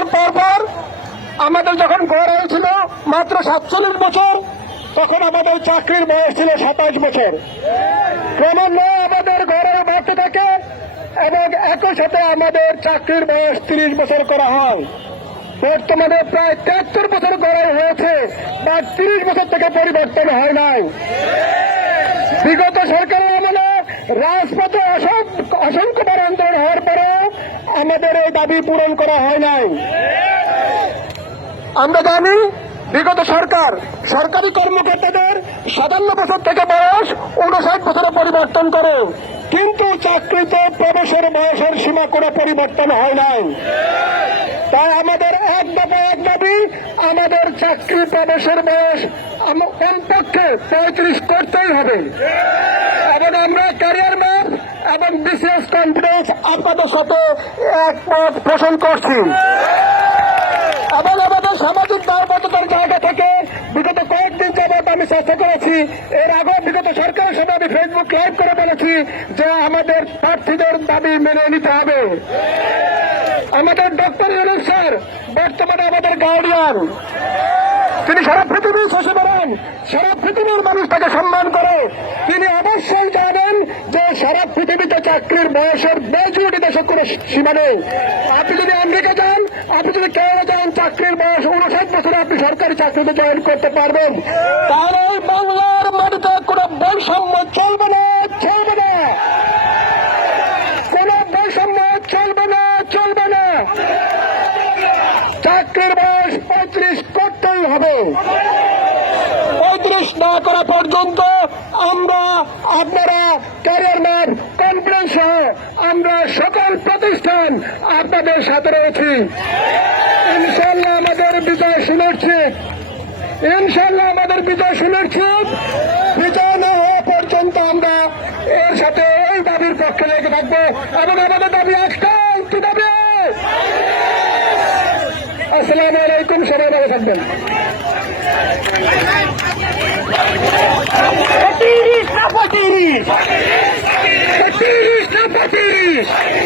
বছর পর পর আমাদের যখন গড় হয়েছিল মাত্র সাতচল্লিশ বছর, তখন আমাদের চাকরির বয়স ছিল সাতাশ বছর। ক্রমান্বয়ে আমাদের গড়ের বাড়তে থাকে এবং একই সাথে আমাদের চাকরির বয়স তিরিশ বছর করা হয়। বর্তমানে প্রায় তেহাত্তর বছর গড়ে হয়েছে, বা তিরিশ বছর থেকে পরিবর্তন হয় নাই। বিগত সরকারের আমলে রাজপথে অসংখ্য অসংখ্যবার আন্দোলন হওয়ার পরেও আমাদের এই দাবি পূরণ করা হয় নাই। আমরা জানি বিগত সরকার সরকারি কর্মকর্তাদের সাতান্ন বছর থেকে বয়স উনষাট বছরে পরিবর্তন করে, কিন্তু চাকরিতে প্রবেশের বয়সের সীমা কোনো পরিবর্তন হয় নাই। তাই আমাদের এক দফা এক দাবি, আমাদের চাকরি প্রবেশের বয়স কমপক্ষে পঁয়ত্রিশ করতেই হবে। এবং আমরা ক্যারিয়ার বিশেষ কনফিডেন্স আপনাদের সাথে একমত পোষণ করছি। এবং আমাদের সামাজিক দায়বদ্ধতার জায়গা থেকে বিগত কয়েকদিন যাবৎ আমি চেষ্টা করেছি, এর আগে বিগত সরকারের সাথে আমি ফেসবুক লাইভ করে বলেছি যে আমাদের প্রার্থীদের দাবি মেনে নিতে হবে। আমাদের ডক্টর ইউনুস স্যার, বর্তমানে আমাদের গার্ডিয়ান তিনি সারা পৃথিবীর বেড়ান সারা পৃথিবীর মানুষ তাকে সম্মান করে। তিনি অবশ্যই জানেন সারা পৃথিবীতে চাকরির বয়সের মেজরিটি দেশে কোনো সীমা নেই। আপনি যদি আমেরিকা যান, আপনি যদি কেরালা যান, চাকরির বয়স উনষাট বছরে আপনি সরকারি চাকরিতে জয়েন করতে পারবেন। তাহলে বাংলার মাটিতে কোনো বৈষম্য চলবে না চলবে না। কোনো বৈষম্য চলবে না চলবে না। চাকরির বয়স পঁয়ত্রিশ করতেই হবে। পঁয়ত্রিশ না করা পর্যন্ত আমরা আপনারা ক্যারিয়ার কনফারেন্স সহ আমরা সকল প্রতিষ্ঠান আপনাদের সাথে রয়েছি। ইনশাল্লাহ আমাদের বিজয় সুনিশ্চিত। ইনশাল্লাহ আমাদের বিজয় সুনিশ্চিত। বিজয় না হওয়া পর্যন্ত আমরা এর সাথে এই দাবির পক্ষে লেগে থাকব এবং আমাদের দাবি একটাই দাবি। আসসালামু আলাইকুম, সবাই ভালো থাকবেন। Church.